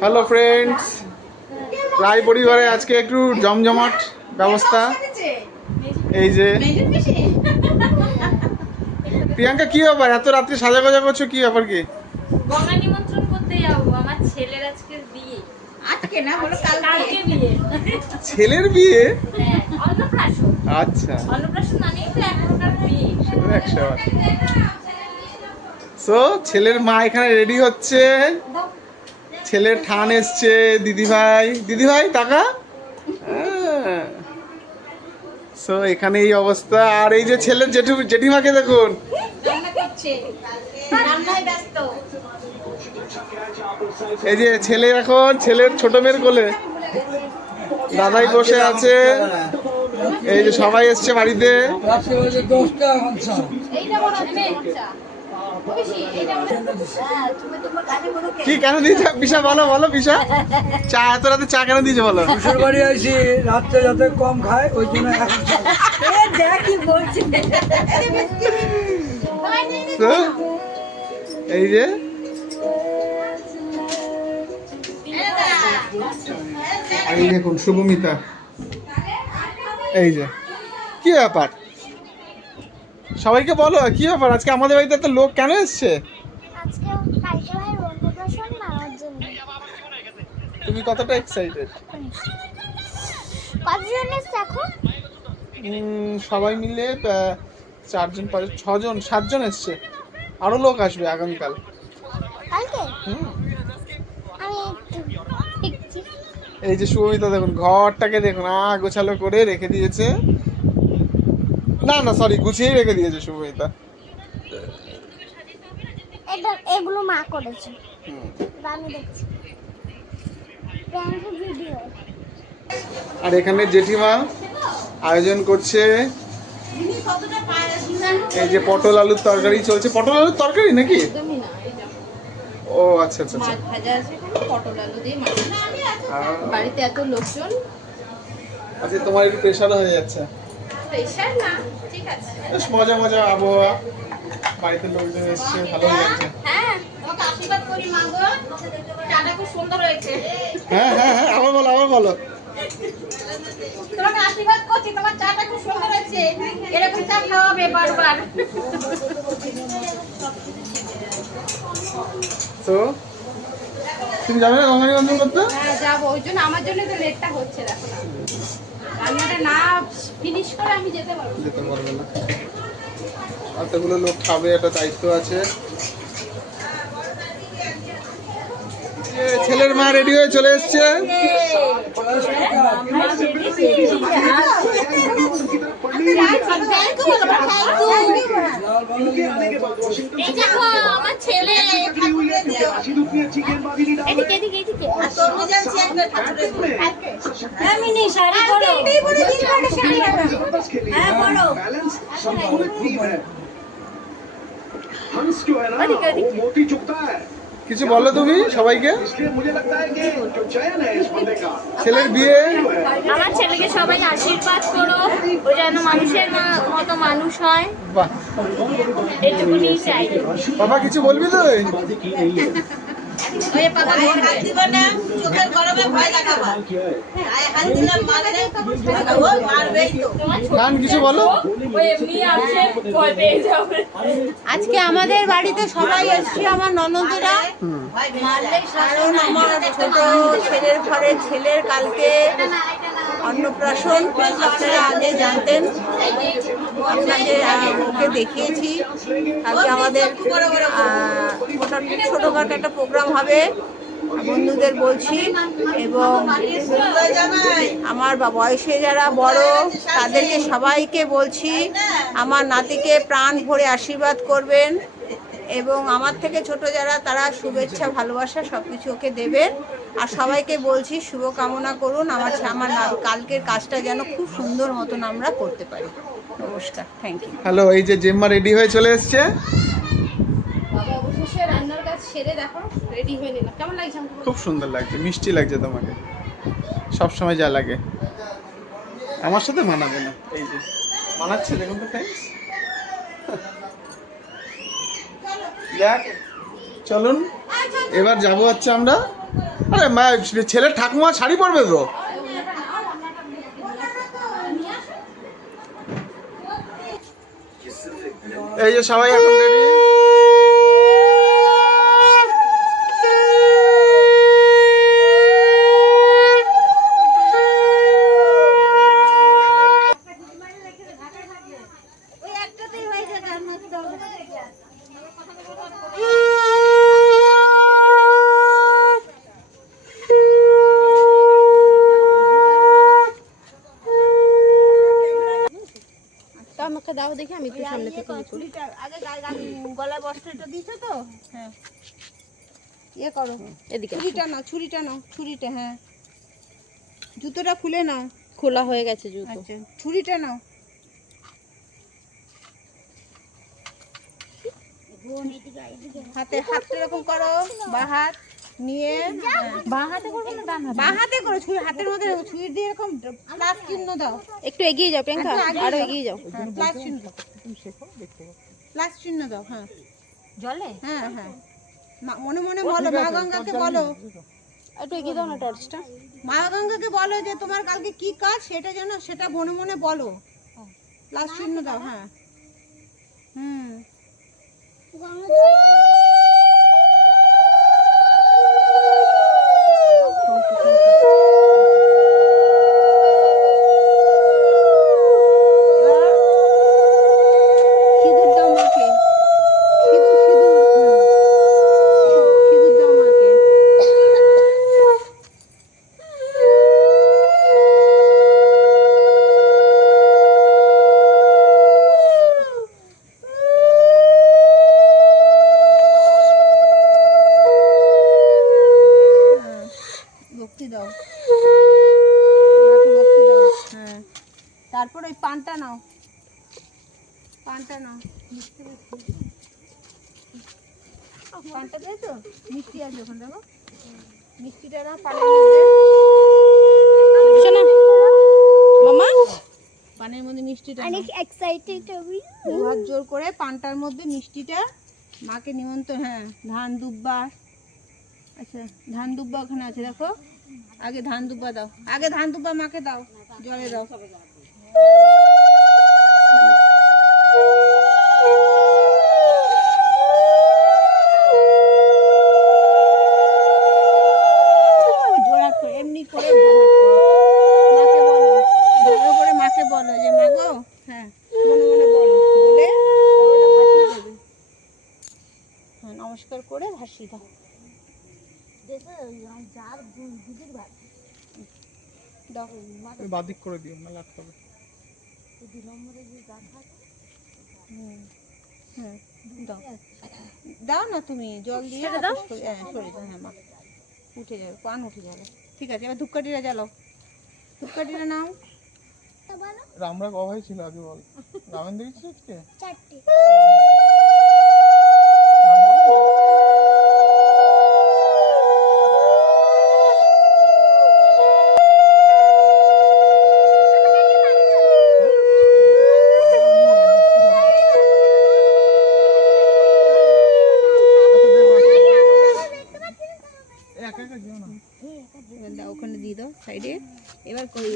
Hello friends, রায় পরিবারে আজকে একটু জমজমাট ব্যবস্থা। এই যে প্রিয়াঙ্কা, কি ব্যাপার এত রাত্রে সাজা গোজা করছো? কি ব্যাপার? কি গঙ্গা নিমন্ত্রণ করতে যাবো, আমার ছেলের আজকে বিয়ে। আজকে না, হলো কালকে বিয়ে। ছেলের বিয়ে? হ্যাঁ, অন্নপ্রাশন। আচ্ছা, অন্নপ্রাশন মানেই তো এক প্রকার বিয়ে। সেটা 100 বার। সো ছেলের মা এখানে রেডি হচ্ছে, ছেলের ঠান এসছে। দিদিভাই টাকা। সো এখানে এই অবস্থা। আর এই যে ছেলের জেঠিমাকে দেখুন, রান্না করছে, রান্নায় ব্যস্ত। এই যে ছেলে এখন ছেলের ছোট মেয়ের কোলে দাদাই বসে আছে। এই যে সবাই এসছে বাড়িতে। এইটা বড় আচ্ছা কি কেন দিয়েছে বিশা? বলো বিশা, চা এত রাতে চা কেন দিয়েছে বলো? শ্বশুর বাড়ি আইছি, রাত্রে যাতে কম খায় ওই জন্য এখন চা খাই। কি বলছে। তো এই যে এই দেখুন শুভমিতা, এই যে কি ব্যাপার? সবাইকে বলো কি ব্যাপার, আজকে আমাদের বাড়িতে এত লোক কেন এসছে? আজকে কালকে ভাইয়ের অন্নপ্রাশন মানার জন্য। তুমি কতটা এক্সাইটেড? কতজন এসছে এখন? সবাই মিলে 4জন 5জন 6জন 7জন এসছে। আরো লোক আসবে আগামীকাল। কালকে হুম। আমি দেখছি। এই যে শুভমিতা দেখুন, ঘরটাকে দেখুন গোছালো করে রেখে দিয়েছে। না সরি, গুছিয়ে রেখে দিয়েছে শুভমিতা। এগুলো মা করেছে, আমি দেখছি ভিডিও। আর এখানে জেঠিমা আয়োজন করছে। এই যে পটল আলুর তরকারি চলছে। পটল আলুর তরকারি নাকি? একদমই না, এটা ও আচ্ছা আচ্ছা আচ্ছা। মাছ ভাজা আছে, এখানে পটল আলু দিয়ে মাছ ভাজা। বাড়িতে এত লোকজন, আচ্ছা, তোমার একটু প্রেশার হয়ে যাচ্ছে। প্রেশার না, ঠিক আছে। বেশ মজা মজা আবহাওয়া, বাড়িতে লোকজন এসছে, ভালো লাগছে। হ্যাঁ, তোমাকে আশীর্বাদ করি মা গো, চাটা খুব সুন্দর হয়েছে। হ্যাঁ, আবার বলো। তোমাকে আশীর্বাদ করছি, তোমার চাটা খুব সুন্দর হয়েছে। এরকম চা খাওয়াবে বারবার। তো তুমি যাবে না গঙ্গা নিমন্ত্রণ করতে? হ্যাঁ যাবো, ওই জন্য আমার জন্য তো লেটটা হচ্ছে, দেখো না। রান্নাটা না ফিনিশ করে আমি যেতে পারবো না। যেতে পারবে না, এতগুলো লোক খাবে, একটা দায়িত্ব আছে। ছেলের মা রেডি হয়ে চলে এসছে। আমার ছেলে কিছু বলো তুমি সবাইকে। ছেলের বিয়ে, আমার ছেলেকে সবাই আশীর্বাদ করো, ও যেন মানুষের মতো মানুষ হয়, বাহ, এটুকুনি চাই। বাবা কিছু বলবি তুই? গান কিছু বলো। ও এমনি আছে, ভয় পেয়ে যাবে। আজকে আমাদের বাড়িতে সবাই এসছে, আমার ননদেরা। কারণ আমার ছোট ছেলের ঘরে ছেলের কালকে অন্নপ্রাশন, আপনারা আগে জানতেন, আপনাদের ওকে দেখিয়েছি। কালকে আমাদের ছোটখাটো একটা প্রোগ্রাম হবে, বন্ধুদের বলছি। এবং আমার বয়সে যারা বড় তাদেরকে সবাইকে বলছি, আমার নাতিকে প্রাণ ভরে আশীর্বাদ করবেন। এবং আমার থেকে ছোট যারা, তারা শুভেচ্ছা ভালোবাসা সব কিছু ওকে দেবেন। আর সবাইকে বলছি শুভকামনা করুন, আমার কালকের কাজটা যেন খুব সুন্দর মতন আমরা করতে পারি। নমস্কার, থ্যাংক ইউ। হ্যালো, এই যে জেম্মা রেডি হয়ে চলে এসছে। বাবা অবশেষে রান্নার কাজ সেরে দেখো রেডি হয়ে নিলাম। কেমন লাগছে আমাকে? খুব সুন্দর লাগছে, মিষ্টি লাগছে তোমাকে, সব সময় যা লাগে। আমার সাথে মানাবে না, এই যে মানাচ্ছে, দেখুন তো ফ্রেন্ডস। যাক, চলুন এবার যাবো হচ্ছে আমরা আরে মা, ছেলের ঠাকুমা শাড়ি পরবে তো। এই যে সবাই এখন রেডি। আমাকে দাও দেখি, আমি একটু সামনে থেকে করি। আগে গলায় বস্ত্রটা দিয়েছো তো? হ্যাঁ, ইয়ে করো, এদিকে ছুরিটা নাও, ছুরিটা নাও, ছুরিটা, হ্যাঁ, জুতোটা খুলে নাও। খোলা হয়ে গেছে জুতো। আচ্ছা, ছুরিটা নাও। হাতে হাতটা এরকম করো, বাঁ হাত নিয়ে, বাঁ হাতে করবে না ডান হাতে? বাঁ হাতে করো, ছুরি হাতের মধ্যে রেখো, ছুরি দিয়ে এরকম প্লাস চিহ্ন দাও। একটু এগিয়ে যাও প্রিয়াঙ্কা, আরো এগিয়ে যাও। হ্যাঁ, প্লাস চিহ্ন, প্লাস চিহ্ন দাও। হ্যাঁ, জলে হ্যাঁ, হ্যাঁ, মনে মনে বলো, মা গঙ্গাকে বলো, একটু এগিয়ে দাও না টর্চটা। মা গঙ্গাকে বলো যে তোমার কালকে কি কাজ সেটা যেন, সেটা মনে মনে বলো, প্লাস চিহ্ন দাও। হ্যাঁ, হুম, সিঁদুর দাও মাকে, সিঁদুর, সিঁদুর, সিঁদুর দাও মাকে। ভক্তি দাও, মাকে ভক্তি দাও। হ্যাঁ, তারপর ওই পানটা নাও, পানটা নাও, পানটা দিয়েছো, মিষ্টি আছে ওখানে, দেখো মিষ্টিটা নাও পানের মধ্যে, শোনা মামা, পানের মধ্যে মিষ্টিটা নাও। অনেক এক্সাইটেড আমি। দু হাত জোর করে পানটার মধ্যে মিষ্টিটা মাকে নিমন্ত্রণ। হ্যাঁ, ধান দুব্বা, আচ্ছা ধান দুব্বা ওখানে আছে, দেখো, আগে ধান দুব্বা দাও, আগে ধান দুব্বা মাকে দাও, জলে দাও। জোড়া করে এমনি করে মাকে বলো, ভালো করে মাকে বলো যে মা গো, হ্যাঁ মনে মনে বলো, বলে ওটা ভাসিয়ে দেবে। হ্যাঁ, নমস্কার করে ভাসিয়ে দাও। দাও, বাদিক করে দিও না, লাগতে হবে। হুম, দাও, দাও না তুমি জল দিয়ে দাও, হ্যাঁ সরে দাও। হ্যাঁ মা, উঠে যাবে, পান উঠে যাবে। ঠিক আছে, এবার ধূপকাঠিটা জ্বালাও, ধূপকাঠিটা নাও। রামরা ক ভাই ছিল আগে বল, রামেন দেখেছিস আজকে? 4টি। এবার দাও, ওখানে দিয়ে দাও সাইডে। এবার ওই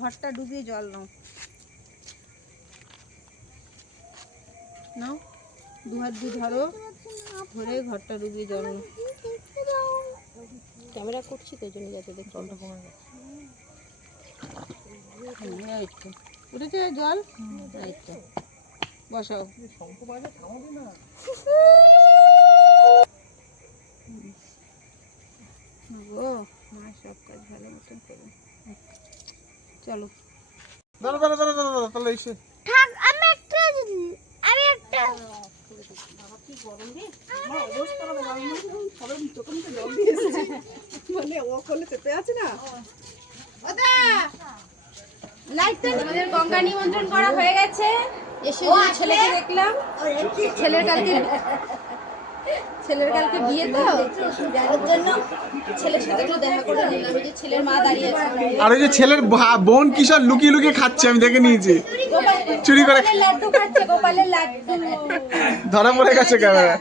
ঘরটা ডুবিয়ে জল নাও, নাও, দু হাত দিয়ে ধরো, ধরে ঘরটা ডুবিয়ে জল নাও। ক্যামেরা করছি তো, জন্য যাতে দেখো। জলটা কমে গেছে। এই তো, উঠেছে জল, এই তো, বসাও। ও মা সব কাজ ভালো মতন করবে। চলো, দাঁড়া দাঁড়া দাঁড়া দাঁড়া, তাহলে এসে থাক, আমি একটা আমাদের গঙ্গা নিমন্ত্রণ করা হয়ে গেছে। এসে ছেলেকে দেখলাম, ছেলের কালকে বিয়ে তো, যার জন্য ছেলের সাথে একটু দেখা করে নিলাম। এই যে ছেলের মা দাঁড়িয়ে আছে, আর ওই যে ছেলের বোন কিসব লুকিয়ে লুকিয়ে খাচ্ছে, আমি দেখে নিয়েছি, চুরি করে গোপালের লাড্ডু খাচ্ছে, গোপালের লাড্ডু। ধরা পড়ে গেছে ক্যামেরা।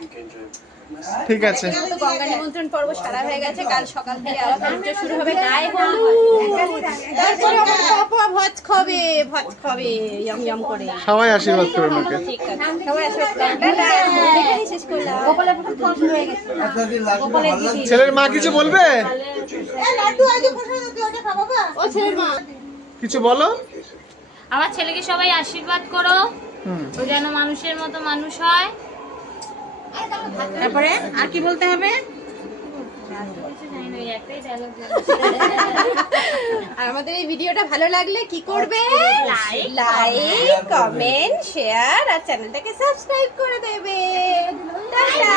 ঠিক আছে। তো গঙ্গা নিমন্ত্রণ পর্ব সারা হয়ে গেছে, কাল সকাল থেকে আবার পুজো শুরু হবে, গায়ে হলুদ, তারপরে আমার পাপা ভাত খাবে ইয়ম ইয়ম করে। সবাই আশীর্বাদ করুন ওকে। ঠিক আছে, সবাই আশীর্বাদ করুন। টাটা। এখানেই শেষ করলাম। গোপালের পুজো শুরু হয়ে গেছে। গোপালের দিদি। ছেলের মা কিছু বলবে? ও ছেলের মা। কিছু বলো। আমার ছেলেকে সবাই আশীর্বাদ করো, ও যেন মানুষের মতো মানুষ হয়। তারপরে আর কি বলতে হবে? আর আমাদের এই ভিডিওটা ভালো লাগলে কি করবে? লাইক, কমেন্ট, শেয়ার আর চ্যানেলটাকে সাবস্ক্রাইব করে দেবে। টাটা।